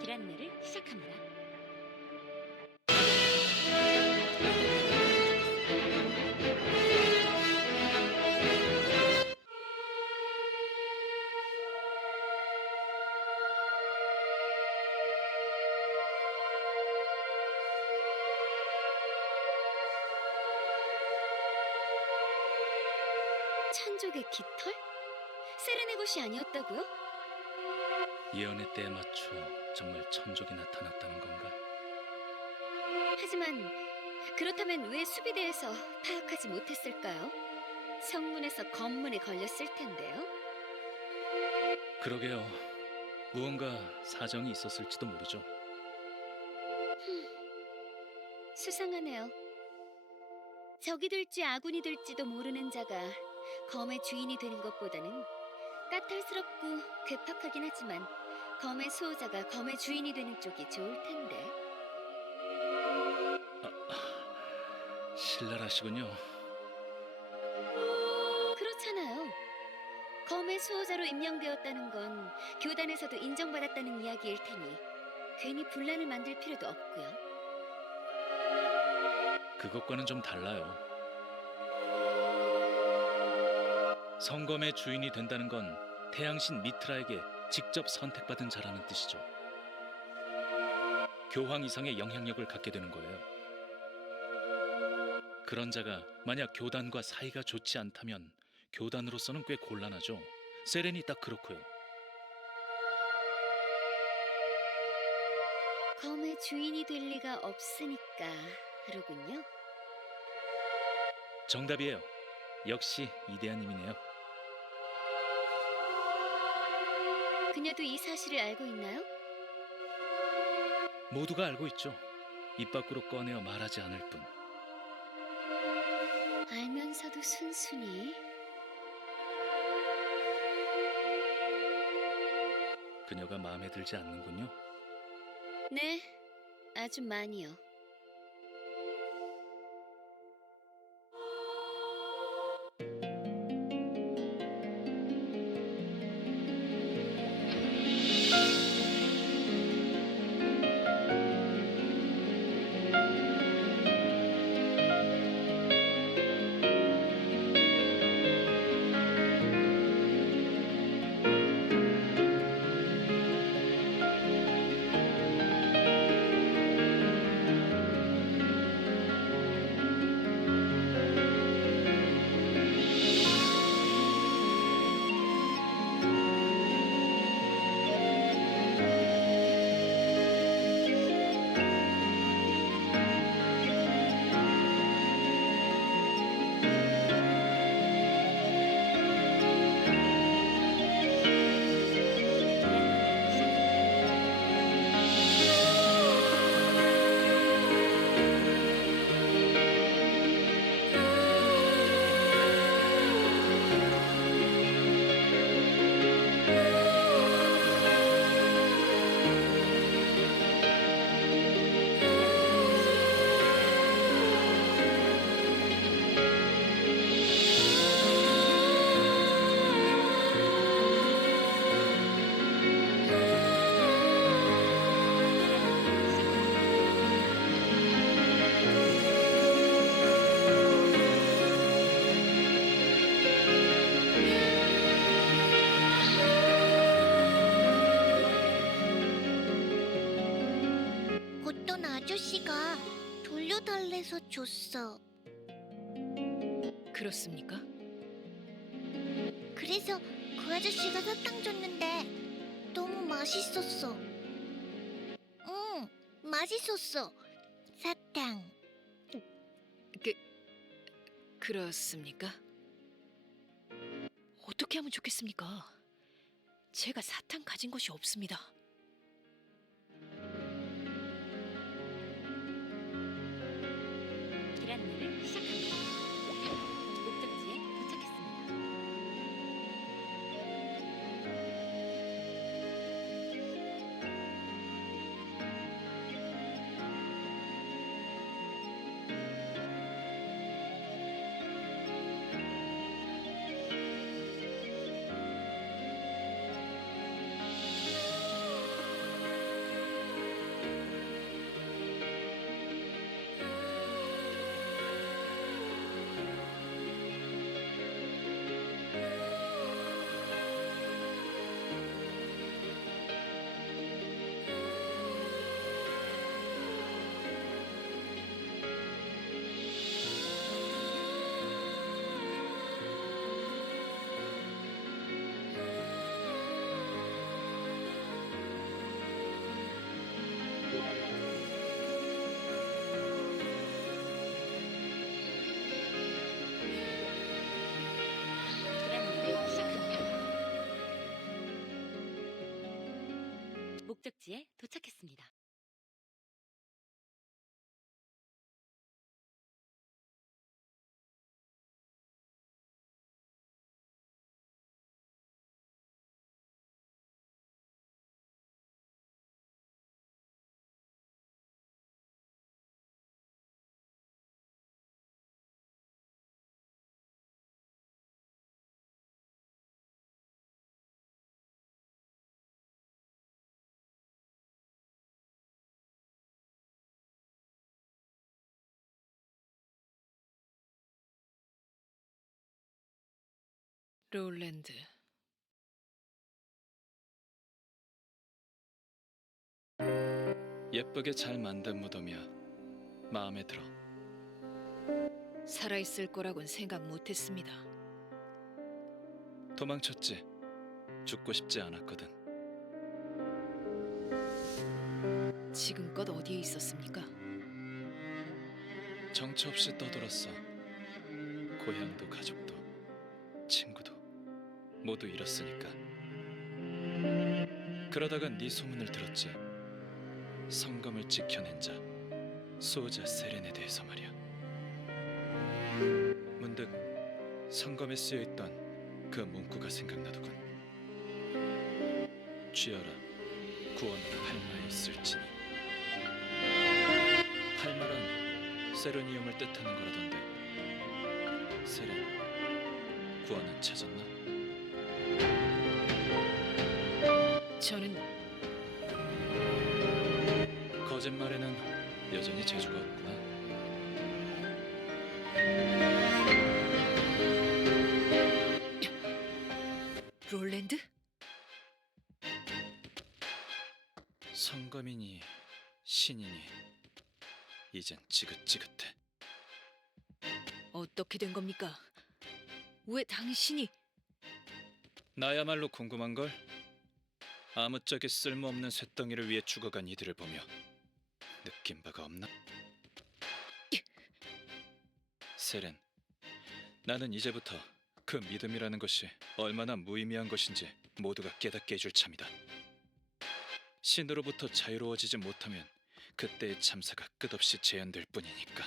길안내를 시작합니다. 천족의 깃털? 세레네 곳이 아니었다고요? 예언의 때에 맞춰 정말 천족이 나타났다는 건가? 하지만 그렇다면 왜 수비대에서 파악하지 못했을까요? 성문에서 검문에 걸렸을 텐데요. 그러게요. 무언가 사정이 있었을지도 모르죠. 수상하네요. 적이 될지 아군이 될지도 모르는 자가 검의 주인이 되는 것보다는 까탈스럽고 괴팍하긴 하지만 검의 수호자가 검의 주인이 되는 쪽이 좋을 텐데. 신랄하시군요. 그렇잖아요. 검의 수호자로 임명되었다는 건 교단에서도 인정받았다는 이야기일 테니 괜히 분란을 만들 필요도 없고요. 그것과는 좀 달라요. 성검의 주인이 된다는 건 태양신 미트라에게 직접 선택받은 자라는 뜻이죠. 교황 이상의 영향력을 갖게 되는 거예요. 그런 자가 만약 교단과 사이가 좋지 않다면 교단으로서는 꽤 곤란하죠. 세렌이 딱 그렇고요. 검의 주인이 될 리가 없으니까 그러군요. 정답이에요. 역시 이데아님이네요. 그녀도 이 사실을 알고 있나요? 모두가 알고 있죠. 입 밖으로 꺼내어 말하지 않을 뿐. 알면서도 순순히. 그녀가 마음에 들지 않는군요. 네, 아주 많이요. 어떤 아저씨가 돌려달래서 줬어. 그렇습니까? 그래서 그 아저씨가 사탕 줬는데 너무 맛있었어. 응, 맛있었어. 사탕. 그렇습니까? 어떻게 하면 좋겠습니까? 제가 사탕 가진 것이 없습니다. 길안내를 시작합니다. 목적지에 도착했습니다. 목적지에 도착했습니다. 롤랜드. 예쁘게 잘 만든 무덤이야. 마음에 들어. 살아있을 거라곤 생각 못했습니다. 도망쳤지. 죽고 싶지 않았거든. 지금껏 어디에 있었습니까? 정처 없이 떠돌았어. 고향도 가족도 친구도 모두 잃었으니까. 그러다가 네 소문을 들었지. 성검을 지켜낸 자 수호자 세렌에 대해서 말이야. 문득 성검에 쓰여있던 그 문구가 생각나더군. 쥐어라 구원은 팔마에 있을지니. 팔마란 세르니움을 뜻하는 거라던데. 세렌 구원은 찾았나? 저는 거짓말에는 여전히 재주가 없구나. 롤랜드? 성검이니 신이니 이젠 지긋지긋해. 어떻게 된 겁니까? 왜 당신이... 나야말로 궁금한걸? 아무짝에 쓸모없는 쇳덩이를 위해 죽어간 이들을 보며 느낀 바가 없나? 세렌, 나는 이제부터 그 믿음이라는 것이 얼마나 무의미한 것인지 모두가 깨닫게 해줄 참이다. 신으로부터 자유로워지지 못하면 그때의 참사가 끝없이 재현될 뿐이니까.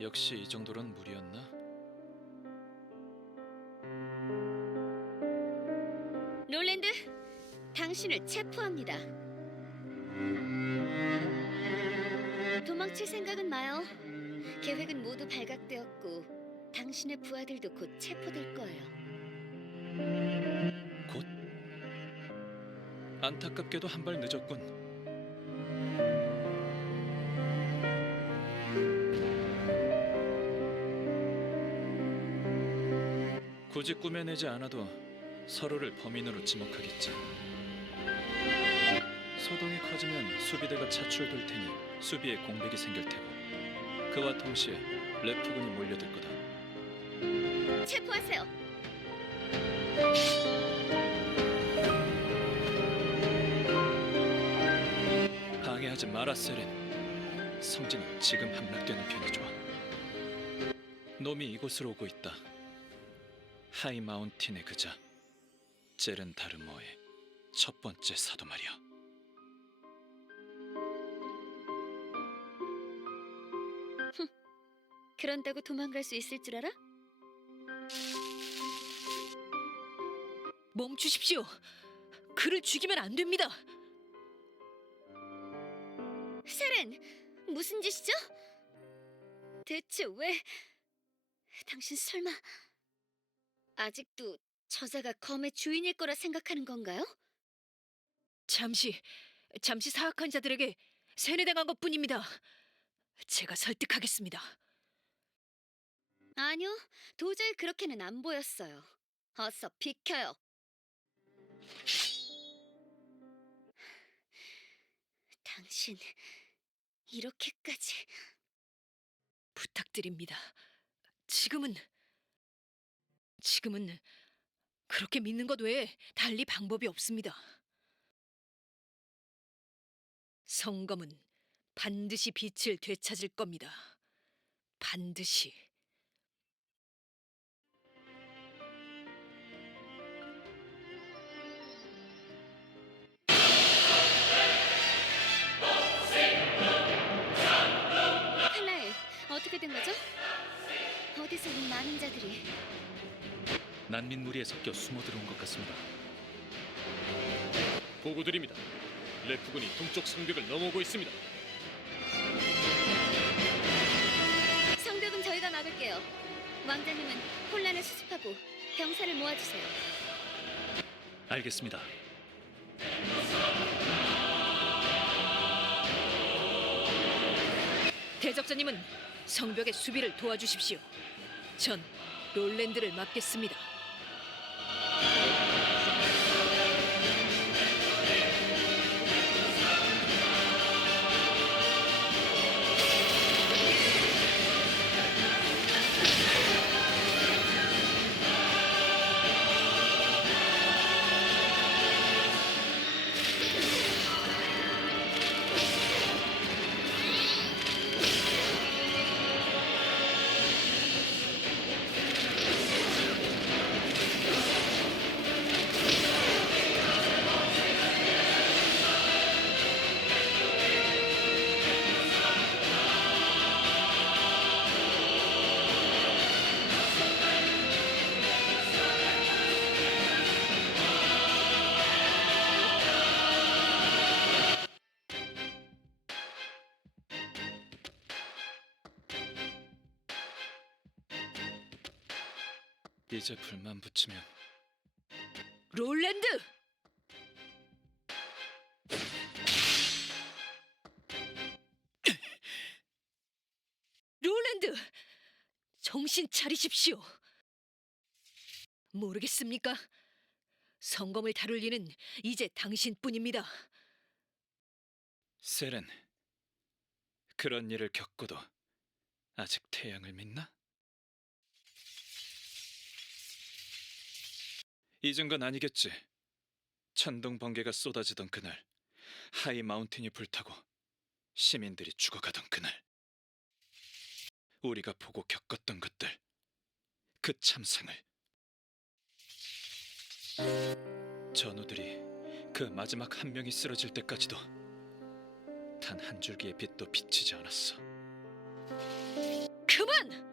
역시 이 정도는 무리였나? 롤랜드, 당신을 체포합니다. 도망칠 생각은 마요. 계획은 모두 발각되었고 당신의 부하들도 곧 체포될 거예요. 곧? 안타깝게도 한 발 늦었군. 굳이 꾸며내지 않아도 서로를 범인으로 지목하겠지. 소동이 커지면 수비대가 차출될 테니 수비에 공백이 생길 테고, 그와 동시에 래프군이 몰려들 거다. 체포하세요. 방해하지 마라, 세렌. 성진은 지금 함락되는 편이 좋아. 놈이 이곳으로 오고 있다. 하이 마운틴의 그자 제른 다르모의 첫 번째 사도 말이야. 그런다고 도망갈 수 있을 줄 알아? 멈추십시오. 그를 죽이면 안 됩니다. 세렌, 무슨 짓이죠? 대체 왜... 당신 설마... 아직도 저자가 검의 주인일 거라 생각하는 건가요? 잠시 사악한 자들에게 세뇌당한 것뿐입니다. 제가 설득하겠습니다. 아니요, 도저히 그렇게는 안 보였어요. 어서 비켜요. 당신 이렇게까지... 부탁드립니다. 지금은 그렇게 믿는 것 외에 달리 방법이 없습니다. 성검은 반드시 빛을 되찾을 겁니다. 반드시. 칼라엘, 어떻게 된 거죠? 어디서 이 많은 자들이... 난민 무리에 섞여 숨어 들어온 것 같습니다. 보고드립니다. 레프군이 동쪽 성벽을 넘어오고 있습니다. 성벽은 저희가 막을게요. 왕자님은 혼란을 수습하고 병사를 모아주세요. 알겠습니다. 대적자님은 성벽의 수비를 도와주십시오. 전 롤랜드를 맡겠습니다. 이제 불만 붙이면 롤랜드! 롤랜드! 정신 차리십시오. 모르겠습니까? 성검을 다룰 이는 이제 당신뿐입니다. 세렌, 그런 일을 겪고도 아직 태양을 믿나? 잊은 건 아니겠지. 천둥 번개가 쏟아지던 그날, 하이 마운틴이 불타고 시민들이 죽어가던 그날, 우리가 보고 겪었던 것들, 그 참상을. 전우들이 그 마지막 한 명이 쓰러질 때까지도 단 한 줄기의 빛도 비치지 않았어. 그만!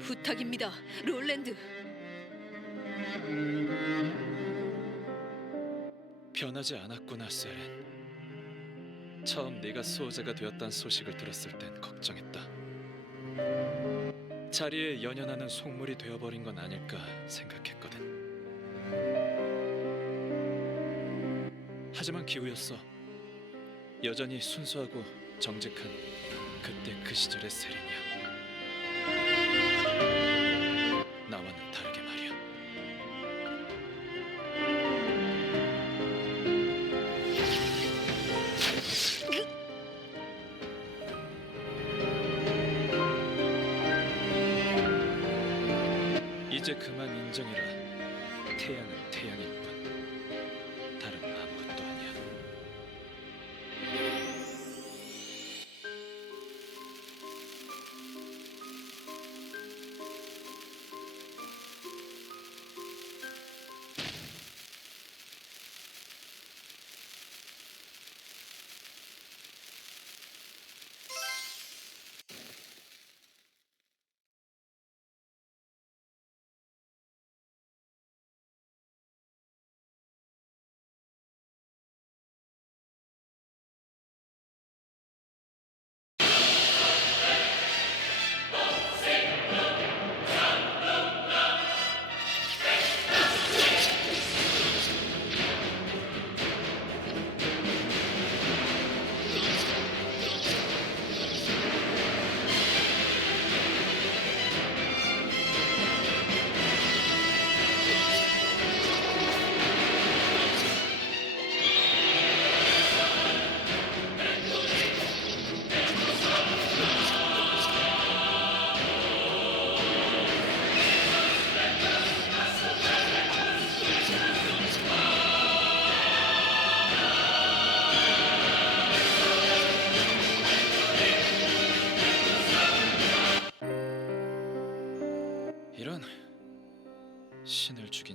부탁입니다, 롤랜드. 변하지 않았구나, 세렌. 처음 네가 수호자가 되었단 소식을 들었을 땐 걱정했다. 자리에 연연하는 속물이 되어버린 건 아닐까 생각했거든. 하지만 기우였어. 여전히 순수하고 정직한 그때 그 시절의 세린이야. 나와는 다르게 말이야. 이제 그만 인정해라. 태양은 태양일 뿐 다른 아무것도 아니야.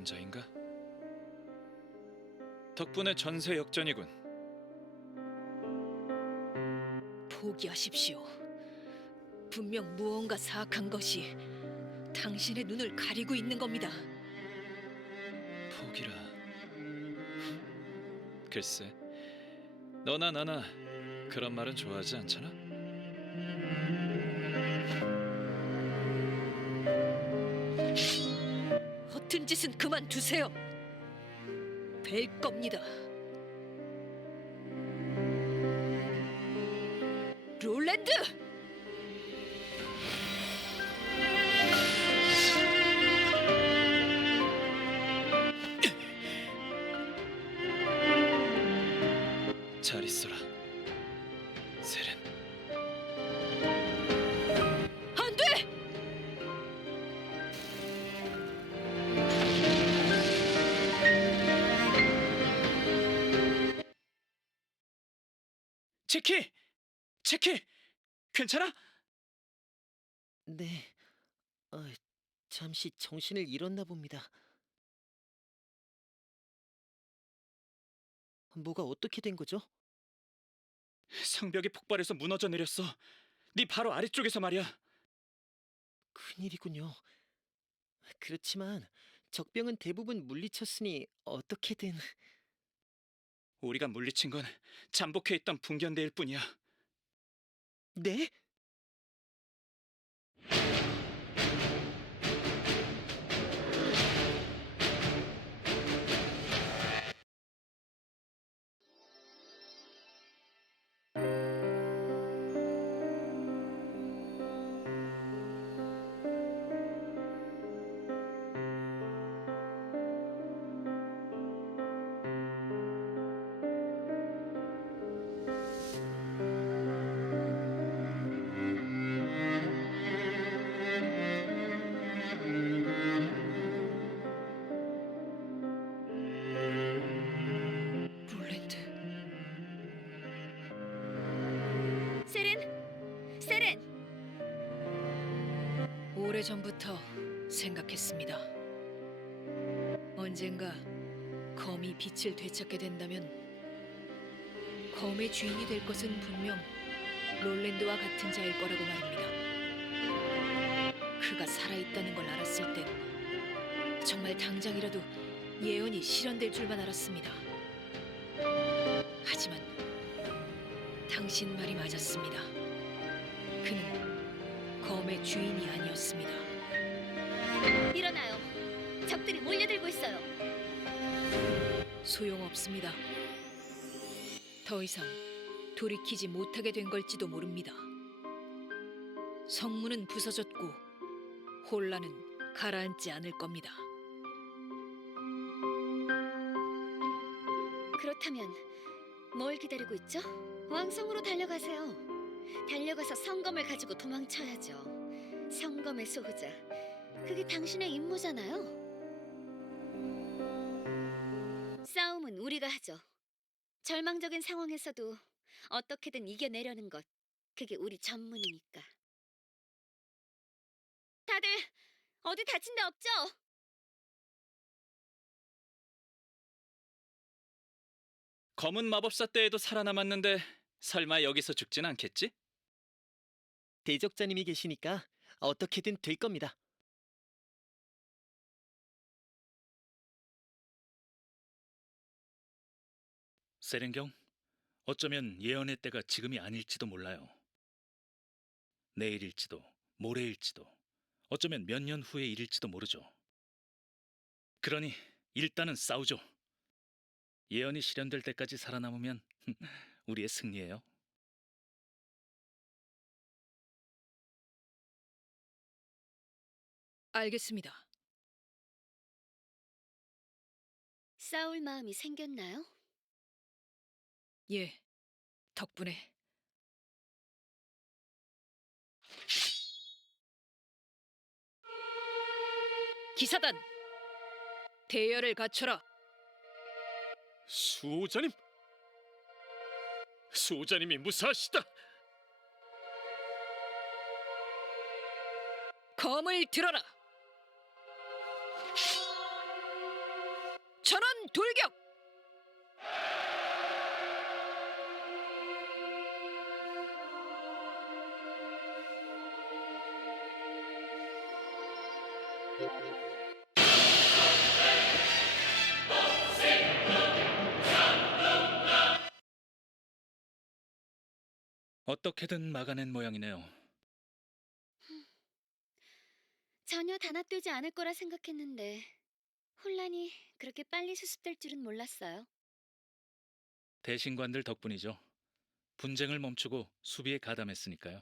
남자인가? 덕분에 전세 역전이군. 포기하십시오. 분명 무언가 사악한 것이 당신의 눈을 가리고 있는 겁니다. 포기라. 글쎄, 너나 나나 그런 말은 좋아하지 않잖아? 허튼 짓은 그만두세요. 뵐 겁니다. 롤랜드! 잘 있어라, 세렌. 안 돼! 체키! 체키! 괜찮아? 네, 잠시 정신을 잃었나 봅니다. 뭐가 어떻게 된 거죠? 성벽이 폭발해서 무너져 내렸어. 네 바로 아래쪽에서 말이야. 큰일이군요. 그렇지만 적병은 대부분 물리쳤으니 어떻게든... 우리가 물리친 건 잠복해 있던 붕견대일 뿐이야. 네? 롤랜드. 세렌! 세렌! 오래전부터 생각했습니다. 언젠가 검이 빛을 되찾게 된다면 검의 주인이 될 것은 분명 롤랜드와 같은 자일 거라고 말입니다. 그가 살아있다는 걸 알았을 땐 정말 당장이라도 예언이 실현될 줄만 알았습니다. 하지만 당신 말이 맞았습니다. 그는 검의 주인이 아니었습니다. 일어나요. 적들이 몰려들고 있어요. 소용없습니다. 더 이상 돌이키지 못하게 된 걸지도 모릅니다. 성문은 부서졌고 혼란은 가라앉지 않을 겁니다. 그렇다면 뭘 기다리고 있죠? 왕성으로 달려가세요. 달려가서 성검을 가지고 도망쳐야죠. 성검의 수호자. 그게 당신의 임무잖아요. 싸움은 우리가 하죠. 절망적인 상황에서도 어떻게든 이겨내려는 것. 그게 우리 전문이니까. 다들 어디 다친 데 없죠? 검은 마법사 때에도 살아남았는데 설마 여기서 죽진 않겠지? 대적자님이 계시니까 어떻게든 될 겁니다. 세렌경, 어쩌면 예언의 때가 지금이 아닐지도 몰라요. 내일일지도 모레일지도 어쩌면 몇 년 후의 일일지도 모르죠. 그러니 일단은 싸우죠. 예언이 실현될 때까지 살아남으면 우리의 승리예요. 알겠습니다. 싸울 마음이 생겼나요? 예, 덕분에. 기사단! 대열을 갖춰라. 수호자님! 수호자님이 무사하시다! 검을 들어라. 천원 돌격! 어떻게든 막아낸 모양이네요. 전혀 단합되지 않을 거라 생각했는데 혼란이 그렇게 빨리 수습될 줄은 몰랐어요. 대신관들 덕분이죠. 분쟁을 멈추고 수비에 가담했으니까요.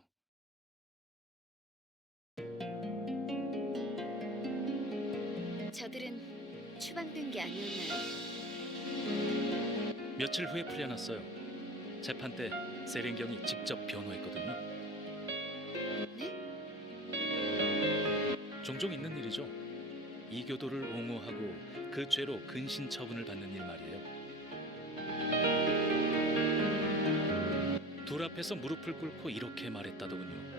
저들은 추방된 게 아니었나요? 며칠 후에 풀려났어요. 재판 때 세린경이 직접 변호했거든요. 네? 종종 있는 일이죠. 이교도를 옹호하고 그 죄로 근신 처분을 받는 일 말이에요. 둘 앞에서 무릎을 꿇고 이렇게 말했다더군요.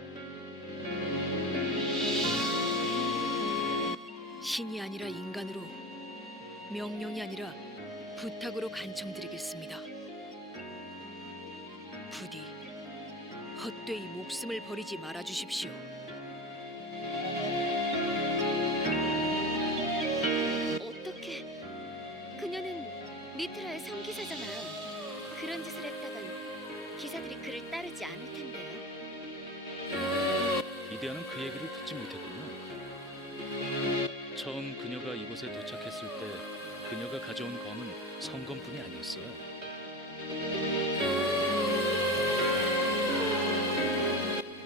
신이 아니라 인간으로, 명령이 아니라 부탁으로 간청드리겠습니다. 부디 헛되이 목숨을 버리지 말아 주십시오. 어떻게? 그녀는 미트라의 성기사잖아요. 그런 짓을 했다간 기사들이 그를 따르지 않을 텐데요. 이대하는 그 얘기를 듣지 못했군요. 처음 그녀가 이곳에 도착했을 때 그녀가 가져온 검은 성검뿐이 아니었어요.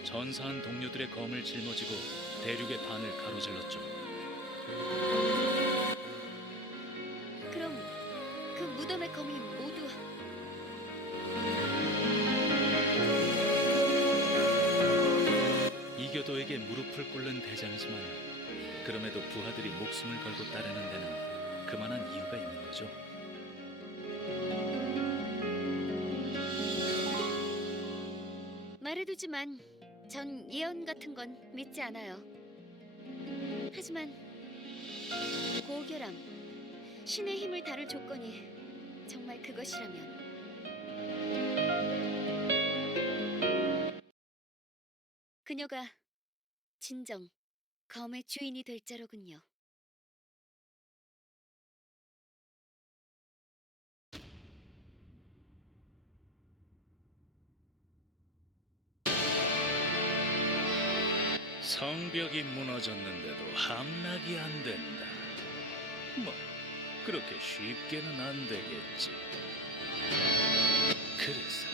전사한 동료들의 검을 짊어지고 대륙의 반을 가로질렀죠. 그럼 그 무덤의 검이 모두 이교도에게 무릎을 꿇는 대장이지만 그럼에도 부하들이 목숨을 걸고 따르는 데는 그만한 이유가 있는 거죠. 말해두지만 전 예언 같은 건 믿지 않아요. 하지만 고결함, 신의 힘을 다룰 조건이 정말 그것이라면 그녀가 진정 검의 주인이 될 자로군요. 성벽이 무너졌는데도 함락이 안 된다. 뭐 그렇게 쉽게는 안 되겠지. 그래서